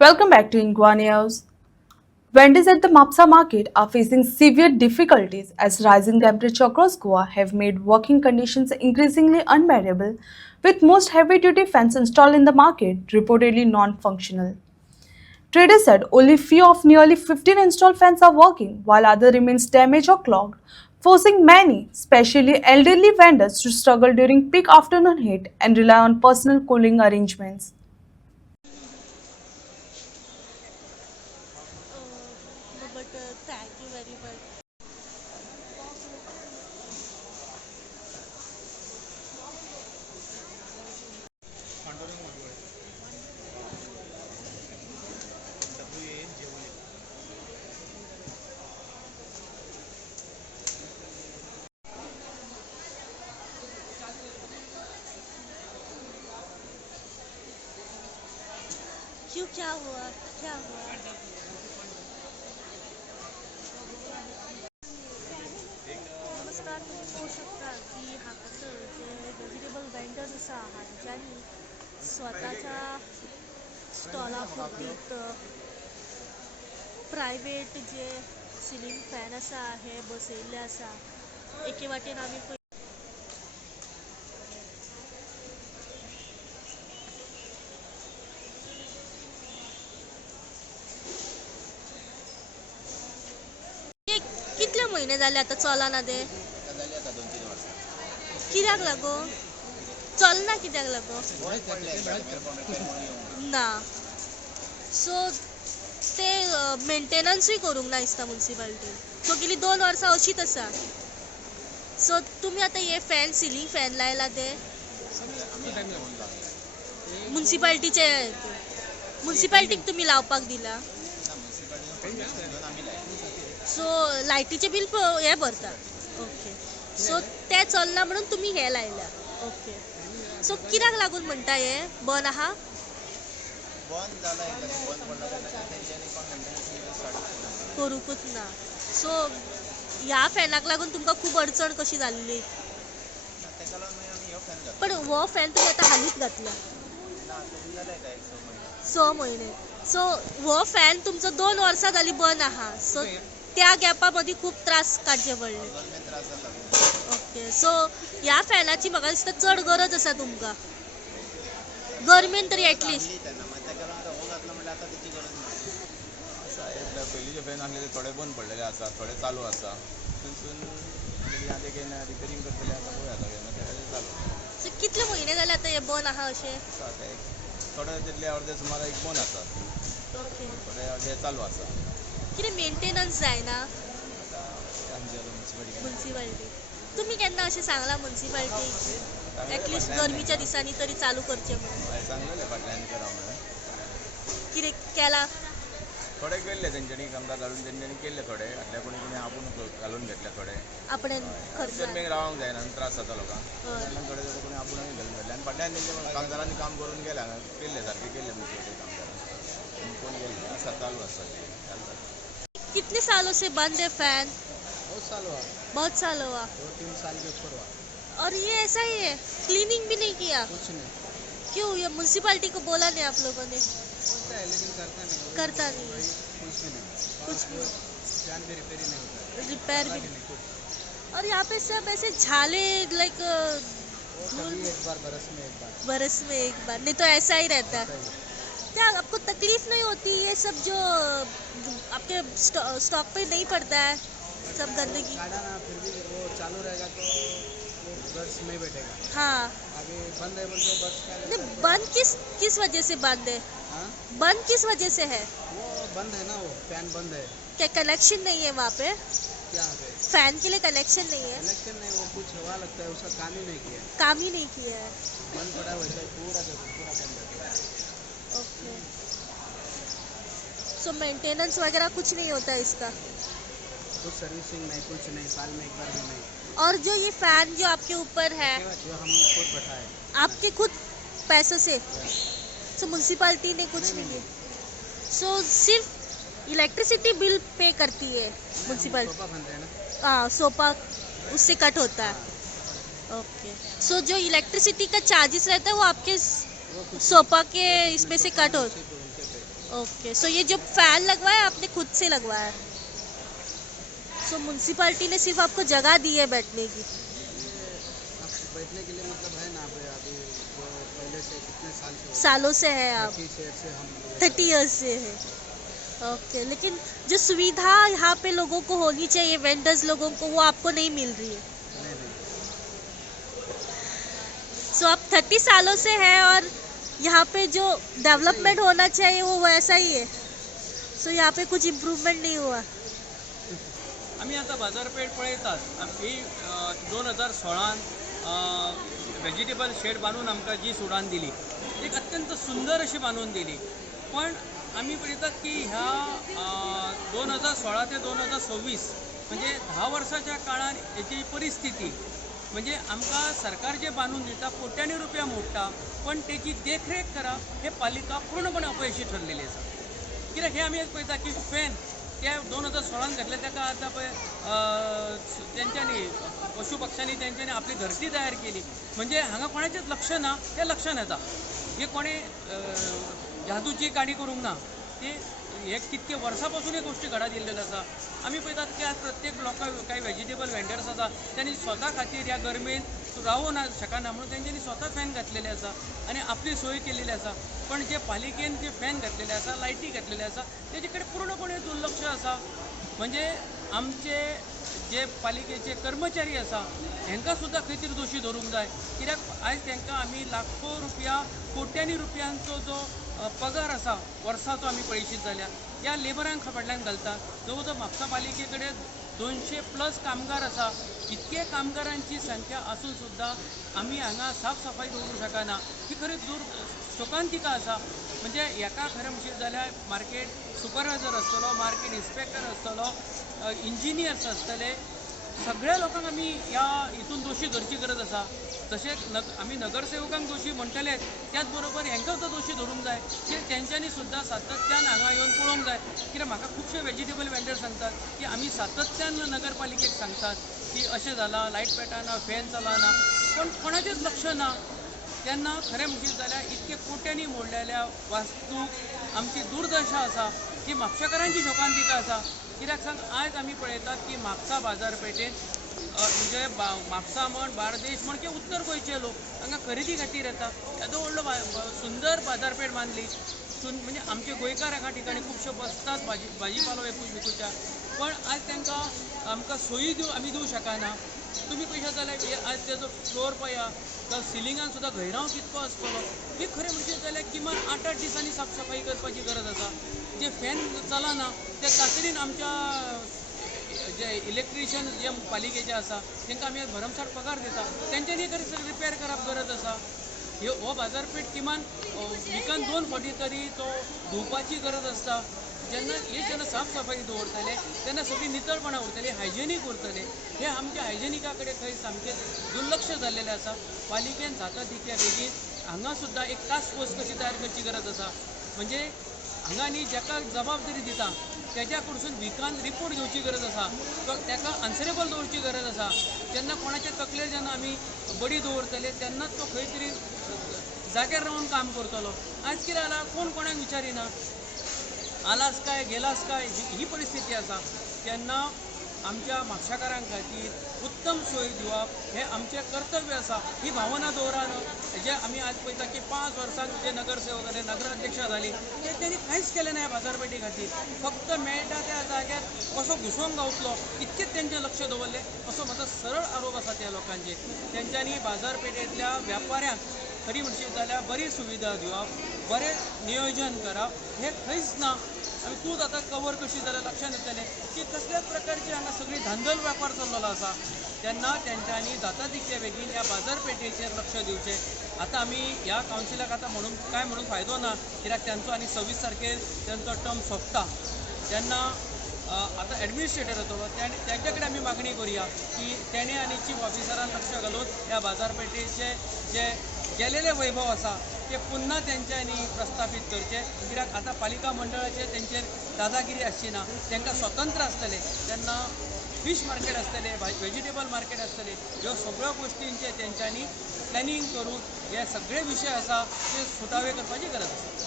Welcome back to Ingwa News. Vendors at the Mapsa market are facing severe difficulties as rising temperature across Goa have made working conditions increasingly unbearable, with most heavy-duty fans installed in the market reportedly non-functional. Traders said only few of nearly 15 installed fans are working, while other remains damaged or clogged, forcing many, especially elderly vendors, to struggle during peak afternoon heat and rely on personal cooling arrangements. No, but thank you very much. क्यों क्या हुआ क्या हुआ नमस्कार तुम्ही पाहू शकता की हांगासर जे व्हेजिटेबल वेंडर्स आसा हांच्यांनी स्वताच्या स्टॉला फुड्डीत प्रायवेट जे सिलींग फॅन आसा हे बसयल्ले आसा एके वाटेन आमी कितले म्हयने जाले आतां चलना ते जाली आतां 2-3 वर्सां. कित्याक लागून चलना कित्याक लागून ना सो ते मेंटेनन्सूय करूंक ना दिसता म्युनिसिपालिटी सो गेली 2 वर्सां अशीच आसा सो तुमी आतां हे फॅन सिलींग फॅन लायला ते म्युनिसिपालिटीचे म्युनिसिपालिटीक तुमी लावपाक दिला सो लायटीचे बील हे भरता ओके सो ते चलना म्हणून तुमी हे लायला ओके सो कित्याक लागून म्हणटा हे बंद आहा बंद जाला एकदां बंद पडला तेन्ना तेंच्यांनी कोण मेंटेनन्स स्टार्ट करूंकूच ना सो ह्या फॅनाक लागून तुमकां खूब अडचण कशी जाल्ली तेका लागून मागीर आमी ह्यो फॅन घातलो. पण हो फॅन तुमी आतां हालींच घातला ना तरी जाले काय 6 म्हयने. 6 म्हयने सो हो फॅन तुमचो 2 वर्सां जालीं बंद आहा सो त्या गॅपा मदीं खूब त्रास काडचे पडले गव्हर्नमेंट त्रास जाता. ओके सो ह्या फॅनाची म्हाका दिसता चड गरज आसा तुमकां गव्हर्नमेंट तरी एटलिस्ट आणली तेन्ना मागीर तेका लागून आतां हो घातलो म्हणल्यार आतां तेची गरज ना. आसा एकदा पयलींचे फॅन आसले ते थोडे बंद पडलेले आसा थोडे चालू आसा थंयसून आतां केन्ना रिपेरींग करतले आतां पळोवया आतां केन्ना तें चालू सो कितले म्हयने जाले आतां हे बंद आहा अशें आसा आतां एक थोडे तितले अर्दे सुमार एक बंद आसा ओके थोडे अर्दे चालू आसा कितें मेंटेनन्स जायना आमची आतां मुन्सिपालिटी म्युनिसिपालिटी तुमी केन्ना अशें सांगलां म्युनिसिपालिटीक एटलिस्ट गरमीच्या दिसांनी तरी चालू करचें म्हणून सांगलेले फाटल्यान करा म्हणून कितें केलां थोडे केल्ले तेंच्यांनी कामदार घालून तेंच्यांनी केल्ले थोडे फाटल्या कोणी कोणी आपूण घालून घेतले थोडे आपणें खर्च गरमेक रावंक जायना आनी त्रास जाता लोकांक हय तेन्ना थोडे थोडे कोणी आपुणूय घालून घेतले आनी फाटल्यान तेंचे कामदारांनी काम करून गेल्या केल्ले सारके केल्ले मुन्सिपालिटी कामदारांनी कोण गेल्ले आसा चालू आसा चलता. कितने सालों से बंद है फैन बहुत साल हुआ, बहुत साल हुआ 2-3 साल के ऊपर हुआ. और ये ऐसा ही है क्लीनिंग भी नहीं किया कुछ नहीं क्यों ये म्युनिसिपालिटी को बोला नहीं आप लोगों ने होता है लेकिन करता नहीं. करता नहीं है कुछ भी नहीं. कुछ भी फैन भी रिपेयर ही नहीं होता है. रिपेयर भी नहीं कुछ. और यहाँ पे सब ऐसे झाले लाइक वो कभी एक बार बरस में एक बार. बरस में एक बार नहीं तो ऐसा ही रहता है ऐसा ही. क्या आपको तकलीफ नहीं होती ये सब जो आपके स्टॉक पे नहीं पड़ता है सब गंदगी गाड़ा ना फिर भी वो चालू रहेगा तो वो बर्स में बैठेगा. हाँ अभी बंद है बोल तो बर्स का नहीं बंद किस वजह से बंद है हाँ बंद किस वजह से है वो बंद है ना, वो फैन बंद है. क्या कनेक्शन नहीं है वहाँ पे क्या पे फैन के लिए कनेक्शन नहीं है कनेक्शन नहीं, वो कुछ हवा लगता है उसका काम ही नहीं किया. काम ही नहीं किया है बंद पड़ा है वैसा ही पूरा का पूरा बंद है. ओके सो मेंटेनेंस वगैरह कुछ नहीं होता है इसका कुछ सर्विसिंग नहीं, कुछ नहीं, साल में एक बार भी नहीं. और जो ये फैन जो आपके ऊपर है जो हम खुद बैठाए. आपके खुद पैसों से सो म्युनिसिपालिटी ने कुछ नहीं है सो सिर्फ इलेक्ट्रिसिटी बिल पे करती है म्युनिसिपालिटी सोफा बनते हैं ना. हाँ सोपा उससे कट होता है ओके सो जो इलेक्ट्रिसिटी का चार्जेस रहता है वो आपके वो कुछ सोपा के इसमें से कट हो उनके पे. ओके, सो ये जो फैन लगवाया आपने खुद से लगवाया? सो म्यूनसिपालिटी ने सिर्फ आपको जगह दी है बैठने की? आप बैठने के लिए मतलब है ना अभी जो पहले से कितने साल से सालों से है आप? 30 शेयर से हम 30 ईयर्स से है। ओके, लेकिन जो सुविधा यहाँ पे लोगों को होनी चाहिए, वेंडर्स लोगों को, वो आपको नहीं मिल रही है। नहीं सो आप 30 सालों से हैं और यहाँ पे जो डेवलपमेंट होना चाहिए वो वैसा ही है। सो यहाँ पे कुछ इम्प्रूवमेंट नहीं हुआ। आम्ही आता बाजारपेठ पळयतात ही 2016 व्हेजिटेबल शेड बांधून आमकां जी सुडान दिली एक अत्यंत सुंदर अशी बांधून दिली, पण आम्ही पळयतात की ह्या 2016 ते 2026 म्हणजे 10 वर्साच्या काळात याची परिस्थिती म्हणजे आमकां सरकार जे बांधून दिता कोट्यांनी रुपया मोडटा, पण त्याची देखरेख करप हे पालिका पूर्णपणे अपयशी ठरलेली आसा. कित्याक हे आमी पळयता की फॅन त्या 2016 घातले ताका आतां पळय तेंच्यांनी पशु पक्ष्यांनी तेंच्यांनी आपली धरती तयार केली, म्हणजे हांगा कोणाचेच लक्ष ना तें लक्षान येता. हे कोणी जादूची काणी करूंक ना, ते हे कितके वर्सां हे गोष्टी घडत येयल्ल्यो आसा. आमी पळयतात की आज प्रत्येक लोकांक काही व्हेजिटेबल वेंडर्स आसा त्यांनी स्वता खातीर ह्या गरमेंत रावूं शकना म्हणून तेंच्यांनी स्वता फॅन घातलेले आसा आनी आपली सोय केलेली आसा. पण जे पालिकेन जे फॅन घातलेले आसा, लायटी घातलेले आसा, तेजे कडेन पूर्णपणे दुर्लक्ष आसा. म्हणजे आमचे जे पालिकेचे कर्मचारी आसा हेंकां सुद्दां खंय तरी दोशी धरूंक जाय. कित्याक आयज तेंकां आमी लाखो रुपया कोट्यांनी रुपयांचो जो पगार आसा वर्साचो आमी पळयशीत जाल्यार ह्या लेबरांक फाटल्यान घालता. जवळ जवळ म्हापसा पालिके कडेन 200+ कामगार आसा. इतके कामगारांची संख्या असून सुद्दां आमी हांगा साफसफाई दवरूंक शकना, ही खरी शोकांतिका आसा. म्हणजे हेका खरें म्हणशीत जाल्यार मार्केट सुपरवायझर आसतलो, मार्केट इन्स्पेक्टर आसतलो, इंजिनियर्स आसतले, सगळ्या लोकांक आमी ह्या हितून दोशी धरची गरज आसा. तशेंच आमी नगरसेवकांक दोशी म्हणटले, त्याच बरोबर हेंकां सुद्दां दोशी धरूंक जाय की तेंच्यांनी सुद्दां सातत्यान हांगा येवन पळोवंक जाय. कित्याक म्हाका खुबशे व्हेजिटेबल वेंडर सांगतात की आमी सातत्यान नगरपालिकेक सांगतात की अशें जालां, लायट पेटना, फॅन चलना, पण कोणाचेंच लक्ष ना. तेन्ना खरें म्हणशीत जाल्यार इतके कोट्यांनी मोडलेल्या वास्तूक आमची दुर्दशा आसा, ही म्हापशेकारांची शोकांतिका आसा. कित्याक सांग, आयज आमी पळयतात की म्हापसा बाजारपेठेन म्हणजे म्हापसा म्हण, बार्देश म्हण किंवा उत्तर गोंयचे लोक हांगा खरेदी खातीर येता. येदो व्हडलो सुंदर बाजारपेठ बांदली. म्हणजे आमचे गोंयकार एका ठिकाणी खुबशे बसतात भाजीपालो विकूच्या, पण आज तांकां आमकां सोयी आमी दिवं शकना. तुमी पळयशात जाल्यार आज तेजो फ्लोर पळया, जावं सिलिंगान सुद्दां गैराव कितको आसतलो. ही खरें म्हणशीत जाल्यार किमान 8-8 दिसांनी साफसफाई करपाची गरज आसा. जे फॅन चलना ते तातडीन आमच्या जे इलेक्ट्रिशियन जे पालिकेचे आसा तांकां आमी भरमसाट पगार दिता, तेंच्यांनी रिपेर करप गरज आसा. हो बाजारपेठ किमान विकान 2 फावटी तरी तो धुवपाची गरज आसता. जेन्ना साफसफाई दवरतले तेन्ना सगळी नितळपणां उरतली, हायजेनीक उरतले. हे आमच्या हायजेनिका कडेन खंय सामकें दुर्लक्ष जाल्लेलें आसा. पालिकेन जाता तितक्या बेगीन हांगा सुद्दां एक टास्क फोर्स कशी तयार करची गरज आसा. म्हणजे हांगा न्ही जाका जबाबदारी दिता तेज्या कडसून विकान रिपोर्ट घेवची गरज आसा, ताका आन्सरेबल दवरची गरज आसा. जेन्ना कोणाचे तकलेर जेन्ना आमी बडी दवरतले तेन्नाच तो खंय तरी जाग्यार रावन काम करतलो. आयज कितें जालां, कोण कोणाक विचारिना, आलास काय गेलास काय ही परिस्थिती आसा. तेन्ना आमच्या म्हापशाकारां खातीर उत्तम सोय दिवप हें आमचें कर्तव्य आसा. ही भावना दवरान जे आमी आज पळयता की 5 वर्सांक जे नगरसेवक जाले, नगराध्यक्ष जाली, ते त्यांनी कांयच केलें ना ह्या बाजारपेठी खातीर. फक्त मेळटा त्या जाग्यार कसो घुसोवंक गावतलो इतकेच तेंचें लक्ष दवरलें असो म्हाजो सरळ आरोप आसा त्या लोकांचेर. तेंच्यांनी बाजारपेठेंतल्या व्यापाऱ्यांक खरी म्हणशीत जाल्यार बरी सुविधा दिवप, बरें नियोजन करप हें खंयच ना. आनी तूं आतां कवर कशी जाल्यार लक्षांत येतलें की कसल्याच प्रकारची हांगा सगळी धांदल वेपार चल्लेलो आसा. तेन्ना तेंच्यांनी जाता तितके बेगीन ह्या बाजारपेठेचेर लक्ष दिवचें. आतां आमी ह्या कावन्सिलाक आतां म्हणून फायदो ना, कित्याक तेंचो आनी 26 तारखेर तेंचो टर्म सोंपता. तेन्ना आतां एडमिनिस्ट्रेटर येतलो, तेंचे कडेन आमी मागणी करुया की तेणे आनी चीफ ऑफिसरान लक्ष घालून ह्या बाजारपेठेचे जे गेलेले वैभव आसा ते पुन्हा तेंच्यांनी प्रस्थापीत करचे. कित्याक आतां पालिका मंडळाचे तेंचेर दादागिरी आसची ना, तांकां स्वतंत्र आसतले. तेन्ना फिश मार्केट आसतले, व्हेजिटेबल मार्केट आसतले, ह्यो सगळ्यो गोश्टींचे तेंच्यांनी प्लॅनिंग करून हे सगळे विशय आसा ते सुटावे करपाची गरज आसा.